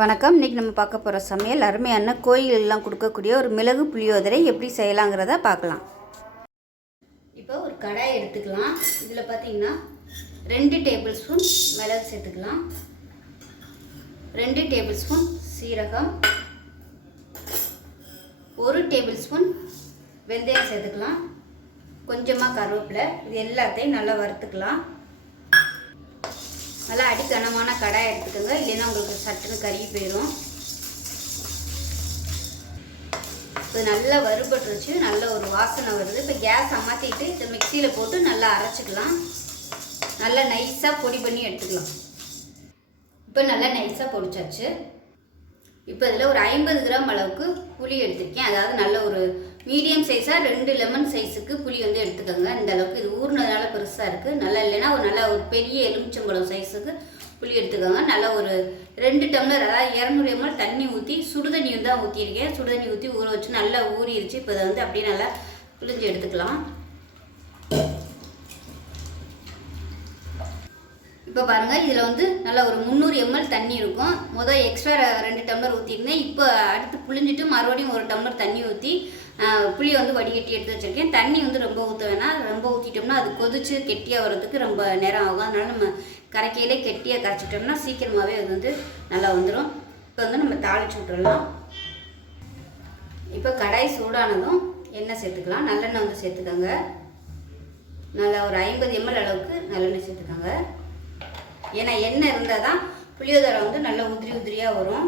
வணக்கம். இன்றைக்கி நம்ம பார்க்க போகிற சமையல் அருமையான கோயிலெல்லாம் கொடுக்கக்கூடிய ஒரு மிளகு புளியோதரை எப்படி செய்யலாங்கிறத பார்க்கலாம். இப்போ ஒரு கடாய் எடுத்துக்கலாம். இதில் பார்த்திங்கன்னா 2 டேபிள் ஸ்பூன் மிளகு சேர்த்துக்கலாம், 2 டேபிள் ஸ்பூன் சீரகம், 1 டேபிள் ஸ்பூன் வெந்தயம் சேர்த்துக்கலாம், கொஞ்சமாக கருவேப்பிலை. இது எல்லாத்தையும் நல்லா வறுத்துக்கலாம். நல்லா அடிக்கனமான கடாய் எடுத்துக்கோங்க, இல்லைன்னா உங்களுக்கு சட்டுன்னு கருகி போயிடும். இப்போ நல்லா வறுபட்டுருச்சு, நல்ல ஒரு வாசனை வருது. இப்போ கேஸ் அமர்த்திட்டு இதை மிக்சியில் போட்டு நல்லா அரைச்சிக்கலாம். நல்லா நைஸாக பொடி பண்ணி எடுத்துக்கலாம். இப்போ நல்லா நைஸாக பொடிச்சாச்சு. இப்போ இதில் ஒரு 50 கிராம் அளவுக்கு புளி எடுத்துருக்கேன். அதாவது நல்ல ஒரு மீடியம் சைஸாக 2 லெமன் சைஸுக்கு புளி வந்து எடுத்துக்கோங்க. இந்த அளவுக்கு இது ஊறினதுனால பெருசாக இருக்குது. நல்லா இல்லைன்னா ஒரு பெரிய எலுமிச்சம்பழம் சைஸுக்கு புளி எடுத்துக்கோங்க. நல்லா ஒரு 2 டம்ளர், அதாவது 200 ml தண்ணி ஊற்றி, சுடுதண்ணி வந்து தான் ஊற்றிருக்கேன். சுடுதண்ணி ஊற்றி ஊற வச்சு நல்லா ஊறிடுச்சு. இப்போ இதை வந்து அப்படியே நல்லா புளிஞ்சு எடுத்துக்கலாம். இப்போ பாருங்கள், இதில் வந்து நல்லா ஒரு 300 ml தண்ணி இருக்கும். எக்ஸ்ட்ரா 2 டம்ளர் ஊற்றிருந்தேன். இப்போ அடுத்து புளிஞ்சிட்டு மறுபடியும் 1 டம்ளர் தண்ணி ஊற்றி புளியை வந்து வடிகட்டி எடுத்து வச்சுருக்கேன். தண்ணி வந்து ரொம்ப ஊற்ற வேணாம். ரொம்ப ஊற்றிட்டோம்னா அது கொதிச்சு கெட்டியாக வர்றதுக்கு ரொம்ப நேரம் ஆகும். அதனால் நம்ம கரைக்கையிலே கெட்டியாக கரைச்சிட்டோம்னா சீக்கிரமாகவே அது வந்து நல்லா வந்துடும். இப்போ வந்து நம்ம தாளிச்சு விட்டுறலாம். இப்போ கடாய் சூடானதும் எண்ணெய் சேர்த்துக்கலாம். நல்லெண்ணெய் வந்து சேர்த்துக்கோங்க. நல்லா ஒரு 50 ml அளவுக்கு நல்லெண்ணெய் சேர்த்துக்கோங்க. ஏன்னா எண்ணெய் இருந்தால் தான் புளியோதரை வந்து நல்லா உதிரியாக வரும்.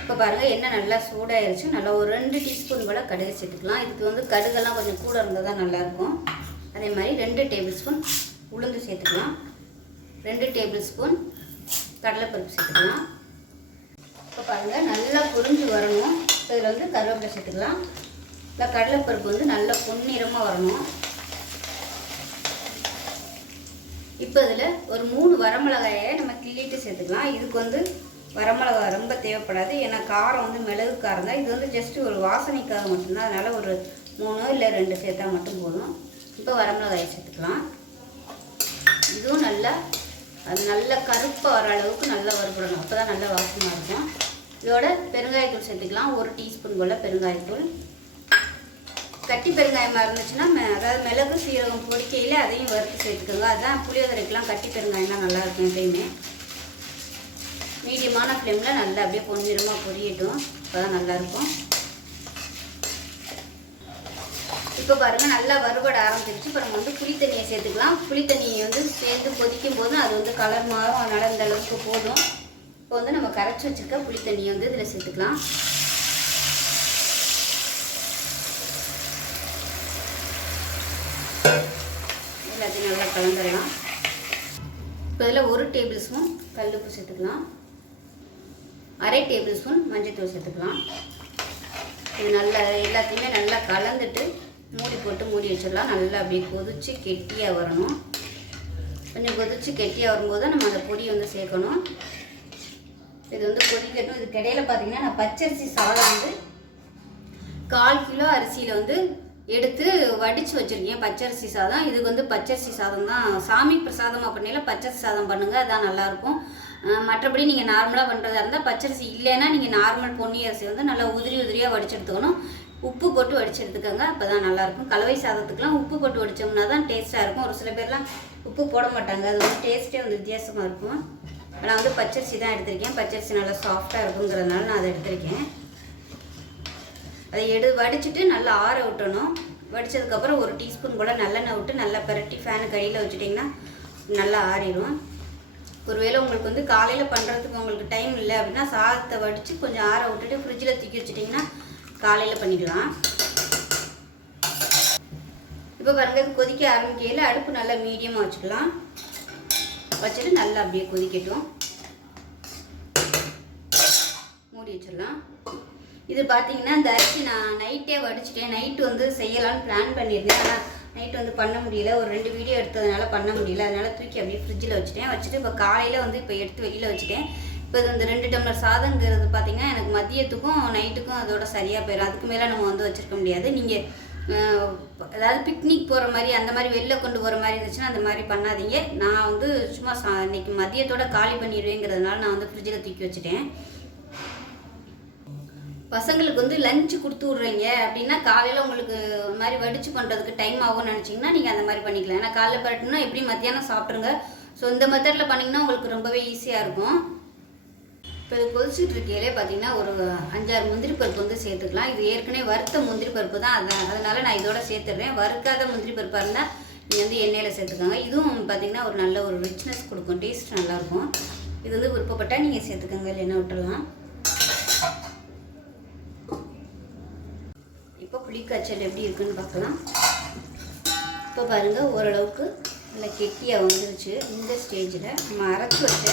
இப்போ பாருங்கள், எண்ணெய் நல்லா சூடாயிருச்சு. நல்லா ஒரு 2 டீஸ்பூன் போல் கடுகு சேர்த்துக்கலாம். இதுக்கு வந்து கடுகெல்லாம் கொஞ்சம் கூட இருந்தால் தான் நல்லாயிருக்கும். அதே மாதிரி 2 டேபிள் ஸ்பூன் உளுந்து சேர்த்துக்கலாம், 2 டேபிள் ஸ்பூன் கடலைப்பருப்பு சேர்த்துக்கலாம். இப்போ பாருங்கள், நல்லா பொரிஞ்சு வரணும். இப்போ இதில் வந்து கருவேப்பிலை சேர்த்துக்கலாம். இல்லை கடலைப்பருப்பு வந்து நல்லா பொன்னிறமாக வரணும். இப்போ இதில் ஒரு 3 வரமிளகாயை நம்ம கிள்ளிட்டு சேர்த்துக்கலாம். இதுக்கு வந்து வரமிளகாய் ரொம்ப தேவைப்படாது, ஏன்னா காரம் வந்து மிளகு காரம் தான். இது வந்து ஜஸ்ட்டு ஒரு வாசனைக்காக மட்டும்தான். அதனால் ஒரு 3 இல்லை 2 சேர்த்தா மட்டும் போதும். இப்போ வரமிளகாயை சேர்த்துக்கலாம். இதுவும் நல்லா கருப்பாக வர அளவுக்கு நல்லா வறுபடணும். அப்போ தான் நல்லா வாசமாக இருக்கும். இதோட பெருங்காயத்தூள் சேர்த்துக்கலாம், 1 டீஸ்பூன் போல் பெருங்காயத்தூள். கட்டி பெருங்காயமாக இருந்துச்சுன்னா, அதாவது மிளகு சீரகம் பொடிக்கையில் அதையும் வறுத்து சேர்த்துக்கோங்க. அதுதான் புளியோதரைக்கெலாம் கட்டி பெருங்காயம் தான் நல்லாயிருக்கும். எப்பயுமே மீடியமான ஃப்ளேமில் நல்லா அப்படியே பொன்னிறமாக பொரியட்டும். அப்போ தான் நல்லாயிருக்கும். இப்போ பாருங்கள், நல்லா வறுபட ஆரம்பிச்சிருச்சு. இப்போ நம்ம வந்து புளி தண்ணியை சேர்த்துக்கலாம். புளி தண்ணியை வந்து சேர்ந்து கொதிக்கும் போது அது வந்து கலர் மாறும். அதனால் இந்த அளவுக்கு போதும். இப்போ வந்து நம்ம கரைச்சி வச்சுருக்க புளி தண்ணியை வந்து இதில் சேர்த்துக்கலாம். எல்லாத்தையும் நல்லா கலந்துடலாம். இப்போ இதில் 1 டேபிள் ஸ்பூன் கல்லுப்பு சேர்த்துக்கலாம், 1/2 டேபிள் ஸ்பூன் மஞ்சள்தூள் சேர்த்துக்கலாம். இது நல்லா எல்லாத்தையுமே நல்லா கலந்துட்டு மூடி வச்சிடலாம். நல்லா அப்படியே கொதிச்சு கெட்டியாக வரணும். கொஞ்சம் கொதிச்சு கெட்டியாக வரும்போது நம்ம அந்த பொடியை வந்து சேர்க்கணும். இது வந்து கொதிக்கட்டும். இதுக்கு இடையில பார்த்தீங்கன்னா நான் பச்சரிசி சாதம் வந்து 1/4 கிலோ அரிசியில் வந்து எடுத்து வடித்து வச்சுருக்கேன். பச்சரிசி சாதம். இதுக்கு வந்து பச்சரிசி சாதம் தான் சாமி பிரசாதமாக பண்ணல. பச்சரிசி சாதம் பண்ணுங்கள், அதுதான் நல்லாயிருக்கும். மற்றபடி நீங்கள் நார்மலாக பண்ணுறதா இருந்தால் பச்சரிசி இல்லைன்னா நீங்கள் நார்மல் பொன்னி அரிசி வந்து நல்லா உதிரியாக வடிச்சு எடுத்துக்கணும். உப்பு போட்டு வடிச்சு எடுத்துக்கோங்க, அப்போ தான் நல்லாயிருக்கும். கலவை சாதத்துக்குலாம் உப்பு போட்டு வடித்தோம்னா தான் டேஸ்ட்டாக இருக்கும். ஒரு சில பேர்லாம் உப்பு போட மாட்டாங்க, அது வந்து டேஸ்ட்டே வந்து வித்தியாசமாக இருக்கும். நான் வந்து பச்சரிசி தான் எடுத்திருக்கேன். பச்சரிசி நல்லா சாஃப்டாக இருக்குங்கிறதுனால நான் அதை எடுத்திருக்கேன். அதை வடிச்சிட்டு நல்லா ஆற விட்டணும். வடித்ததுக்கப்புறம் 1 டீஸ்பூன் போல் நல்லெண்ணெய் விட்டு நல்லா பரட்டி ஃபேனுக்கு அடியில் வச்சுட்டிங்கன்னா நல்லா ஆறிடும். ஒருவேளை உங்களுக்கு வந்து காலையில் பண்ணுறதுக்கு உங்களுக்கு டைம் இல்லை அப்படின்னா சாதத்தை வடித்து கொஞ்சம் ஆற விட்டுட்டு ஃப்ரிட்ஜில் தூக்கி வச்சுட்டிங்கன்னா காலையில் பண்ணிக்கலாம். இப்போ பாருங்கள், இது கொதிக்க ஆரம்பிக்கையில் அடுப்பு நல்லா மீடியமாக வச்சுக்கலாம். வச்சுட்டு நல்லா அப்படியே கொதிக்கட்டும். மூடி வச்சிடலாம். இது பார்த்தீங்கன்னா இந்த அரிசி நான் நைட்டே வடிச்சிட்டேன். நைட்டு வந்து செய்யலான்னு பிளான் பண்ணியிருந்தேன். ஆனால் நைட்டு வந்து பண்ண முடியல. ஒரு 2 வீடியோ எடுத்ததுனால பண்ண முடியல. அதனால் தூக்கி அப்படியே ஃப்ரிட்ஜில் வச்சுட்டு இப்போ காலையில் வந்து இப்போ எடுத்து வெளியில் வச்சுட்டேன். இப்போ இது இந்த 2 டம்ளர் சாதங்கிறது பார்த்திங்கன்னா எனக்கு மதியத்துக்கும் நைட்டுக்கும் அதோட சரியாக போயிடும். அதுக்கு மேலே நம்ம வந்து வச்சுருக்க முடியாது. நீங்கள் அதாவது பிக்னிக் போகிற மாதிரி அந்த மாதிரி வெளில கொண்டு போகிற மாதிரி இருந்துச்சுன்னா அந்த மாதிரி பண்ணாதீங்க. நான் வந்து சும்மா இன்றைக்கி மதியத்தோட காலி பண்ணிடுவேங்கிறதுனால நான் வந்து ஃப்ரிட்ஜில் தூக்கி வச்சுட்டேன். பசங்களுக்கு வந்து லஞ்சு கொடுத்து விட்றீங்க அப்படின்னா காலையில் உங்களுக்கு இந்த மாதிரி வடித்து பண்ணுறதுக்கு டைம் ஆகும்னு நினச்சிங்கன்னா நீங்கள் அந்த மாதிரி பண்ணிக்கலாம். ஏன்னா காலையில் பரட்டுனா எப்படி மத்தியானம் சாப்பிட்ருங்க. ஸோ இந்த மெத்தடில் பண்ணிங்கன்னா உங்களுக்கு ரொம்பவே ஈஸியாக இருக்கும். இப்போ இது கொதிச்சுட்டு இருக்கையிலே பார்த்தீங்கன்னா ஒரு 5-6 முந்திரி பருப்பு வந்து சேர்த்துக்கலாம். இது ஏற்கனவே வறுத்த முந்திரி பருப்பு தான், அதனால் நான் இதோட சேர்த்துடுறேன். வறுக்காத முந்திரி பருப்பாக இருந்தால் நீங்கள் வந்து எண்ணெயில் சேர்த்துக்கோங்க. இதுவும் பார்த்திங்கன்னா ஒரு நல்ல ஒரு ரிச்னஸ் கொடுக்கும், டேஸ்ட் நல்லாயிருக்கும். இது வந்து விருப்பப்பட்டால் நீங்கள் சேர்த்துக்கோங்க, இல்லைன்னா விட்டுடலாம். இப்போ புளிக்காய்ச்சல் எப்படி இருக்குன்னு பார்க்கலாம். இப்போ பாருங்கள் ஓரளவுக்கு நல்லா கெட்டியாக வந்துருச்சு. இந்த ஸ்டேஜில் நம்ம அரைச்சி வச்ச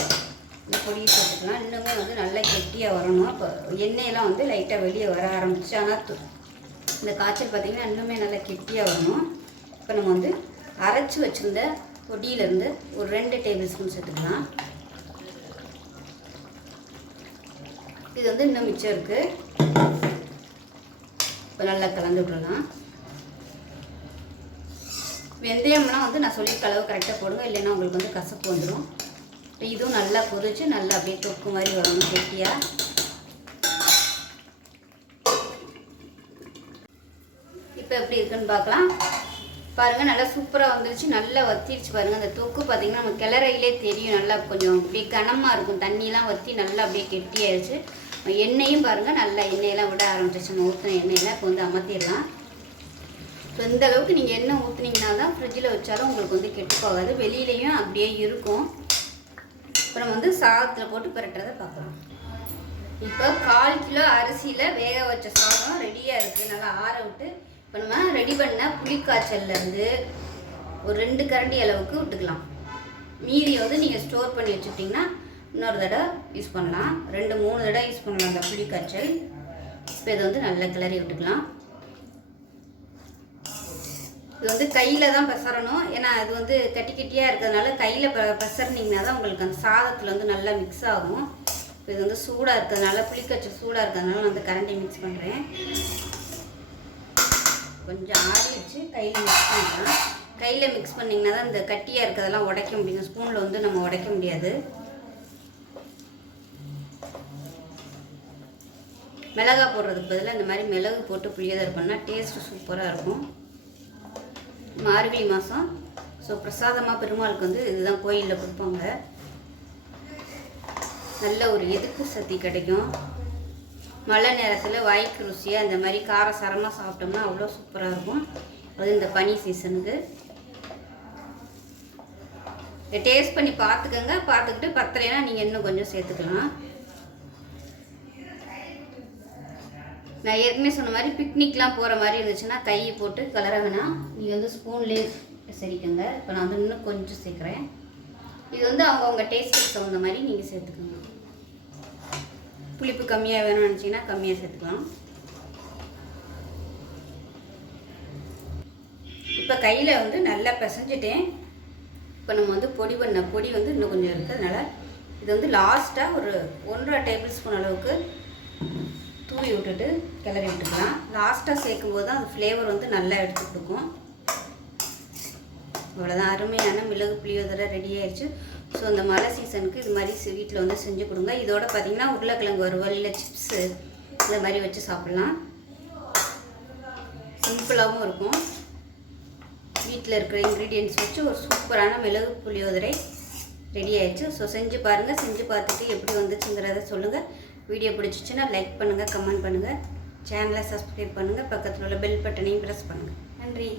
இந்த பொடியை சேர்த்துக்கலாம். இன்னுமே வந்து நல்லா கெட்டியாக வரணும். இப்போ எண்ணெயெல்லாம் வந்து லைட்டாக வெளியே வர ஆரம்பிச்சு. ஆனால் இந்த காய்ச்சல் பார்த்திங்கன்னா இன்னுமே நல்லா கெட்டியாக வரணும். இப்போ நம்ம வந்து அரைச்சி வச்சுருந்த பொடியிலேருந்து ஒரு 2 டேபிள் ஸ்பூன் சேர்த்துக்கலாம். இது வந்து இன்னும் மிச்சம் இருக்குது. இப்போ நல்லா கலந்து விட்றலாம். வெந்தயம்லாம் வந்து நான் சொல்லியிருக்க அளவு கரெக்டாக போடுங்க, இல்லைன்னா உங்களுக்கு வந்து கசப்பு வந்துடும். இப்போ இதுவும் நல்லா கொதிச்சு நல்லா அப்படியே தொக்கு மாதிரி வரணும் கெட்டியாக. இப்போ எப்படி இருக்குன்னு பார்க்கலாம். பாருங்கள் நல்லா சூப்பராக வந்துருச்சு, நல்லா வத்திடுச்சு பாருங்கள். அந்த தொக்கு பார்த்திங்கன்னா நம்ம கிளறையிலே தெரியும், நல்லா கொஞ்சம் அப்படியே கனமாக இருக்கும். தண்ணியெலாம் வற்றி நல்லா அப்படியே கெட்டியாகிடுச்சு. எண்ணெயும் பாருங்கள் நல்லா எண்ணெயெல்லாம் விட ஆரம்பிச்சிச்சு. நம்ம ஊற்றின எண்ணெயெல்லாம் இப்போ வந்து அமர்த்திடலாம். ஸோ இந்த அளவுக்கு நீங்கள் எண்ணெய் ஊற்றுனீங்கன்னா தான் ஃப்ரிட்ஜில் வச்சாலும் உங்களுக்கு வந்து கெட்டு போகாது, வெளியிலையும் அப்படியே இருக்கும். இப்போ நம்ம வந்து சாதத்தில் போட்டு பரட்டுறதை பார்க்கலாம். இப்போ 1/4 கிலோ அரிசியில் வேக வச்ச சாதம் ரெடியாக இருக்குது. நல்லா ஆற விட்டு இப்போ நம்ம ரெடி பண்ண புளிக்காய்ச்சல்லேருந்து ஒரு 2 கரண்டி அளவுக்கு விட்டுக்கலாம். மீதியை வந்து நீங்கள் ஸ்டோர் பண்ணி வச்சுக்கிட்டிங்கன்னா இன்னொரு தடவை யூஸ் பண்ணலாம், 2-3 தடவை யூஸ் பண்ணலாம் அந்த புளிக்காய்ச்சல். இப்போ இதை வந்து நல்லா கிளறி விட்டுக்கலாம். இது வந்து கையில் தான் பெசரணும், ஏன்னா அது வந்து கட்டி கட்டியாக இருக்கிறதுனால கையில் பெசர்னிங்கன்னா தான் உங்களுக்கு அந்த சாதத்தில் வந்து நல்லா மிக்ஸ் ஆகும். இப்போ இது வந்து சூடாக இருக்கிறதுனால, புளிக்காய்ச்சல் சூடாக இருக்கிறதுனால நான் வந்து கரண்டி மிக்ஸ் பண்ணுறேன். கொஞ்சம் ஆறி வச்சு கையில் மிக்ஸ் பண்ணிக்கலாம். கையில் மிக்ஸ் பண்ணிங்கன்னா தான் இந்த கட்டியாக இருக்கிறதெல்லாம் உடைக்க முடியும். ஸ்பூனில் வந்து நம்ம உடைக்க முடியாது. மிளகா போடுறதுக்கு பதிலாக இந்த மாதிரி மிளகு போட்டு புளியோதரை பண்ணால் டேஸ்ட்டு சூப்பராக இருக்கும். மார்கழி மாதம், ஸோ பிரசாதமாக பெருமாளுக்கு வந்து இதுதான் கோயிலில் கொடுப்பாங்க. நல்ல ஒரு எதிர்ப்பு சக்தி கிடைக்கும். மழை நேரத்தில் வாய்க்கு ருசியாக இந்த மாதிரி காரசாரமாக சாப்பிட்டோம்னா அவ்வளோ சூப்பராக இருக்கும். அது இந்த பனி சீசனுக்கு டேஸ்ட் பண்ணி பார்த்துக்கோங்க. பார்த்துக்கிட்டு பத்தலைன்னா நீங்கள் இன்னும் கொஞ்சம் சேர்த்துக்கலாம். நான் ஏற்கனவே சொன்ன மாதிரி பிக்னிக்லாம் போகிற மாதிரி இருந்துச்சுன்னா கையை போட்டு கலர வேணாம், நீங்கள் வந்து ஸ்பூன்லேயே சரிக்கங்க. இப்போ நான் வந்து இன்னும் கொஞ்சம் சேர்க்குறேன். இது வந்து அவங்கவுங்க டேஸ்ட்டுக்கு தகுந்த மாதிரி நீங்கள் சேர்த்துக்கோங்க. புளிப்பு கம்மியாக வேணும்னு நினச்சிங்கன்னா கம்மியாக சேர்த்துக்கலாம். இப்போ கையில் வந்து நல்லா பிசைஞ்சிட்டேன். இப்போ நம்ம வந்து பொடி பண்ண பொடி வந்து இன்னும் கொஞ்சம் இருக்குது. அதனால் இது வந்து லாஸ்ட்டாக ஒரு 1.5 டேபிள் ஸ்பூன் அளவுக்கு தூவி விட்டுட்டு கிளறி விட்டுக்கலாம். லாஸ்ட்டாக சேர்க்கும்போது தான் அந்த ஃப்ளேவர் வந்து நல்லா எடுத்து கொடுக்கும். அவ்வளோதான், அருமையான மிளகு புளியோதரை ரெடி ஆயிடுச்சு. ஸோ இந்த மழை சீசனுக்கு இது மாதிரி வீட்டில் வந்து செஞ்சு கொடுங்க. இதோட பார்த்திங்கன்னா உருளைக்கிழங்கு வறுவல் இல்லை சிப்ஸு இந்த மாதிரி வச்சு சாப்பிட்லாம். சிம்பிளாகவும் இருக்கும். வீட்டில் இருக்கிற இன்க்ரீடியன்ட்ஸ் வச்சு ஒரு சூப்பரான மிளகு புளியோதரை ரெடி ஆயிடுச்சு. ஸோ செஞ்சு பாருங்கள். செஞ்சு பார்த்துட்டு எப்படி வந்துச்சுங்கிறத சொல்லுங்கள். வீடியோ பிடிச்சிச்சுன்னா லைக் பண்ணுங்கள், கமெண்ட் பண்ணுங்கள், சேனலை சப்ஸ்கிரைப் பண்ணுங்கள், பக்கத்தில் உள்ள பெல் பட்டனையும் ப்ரெஸ் பண்ணுங்கள். நன்றி.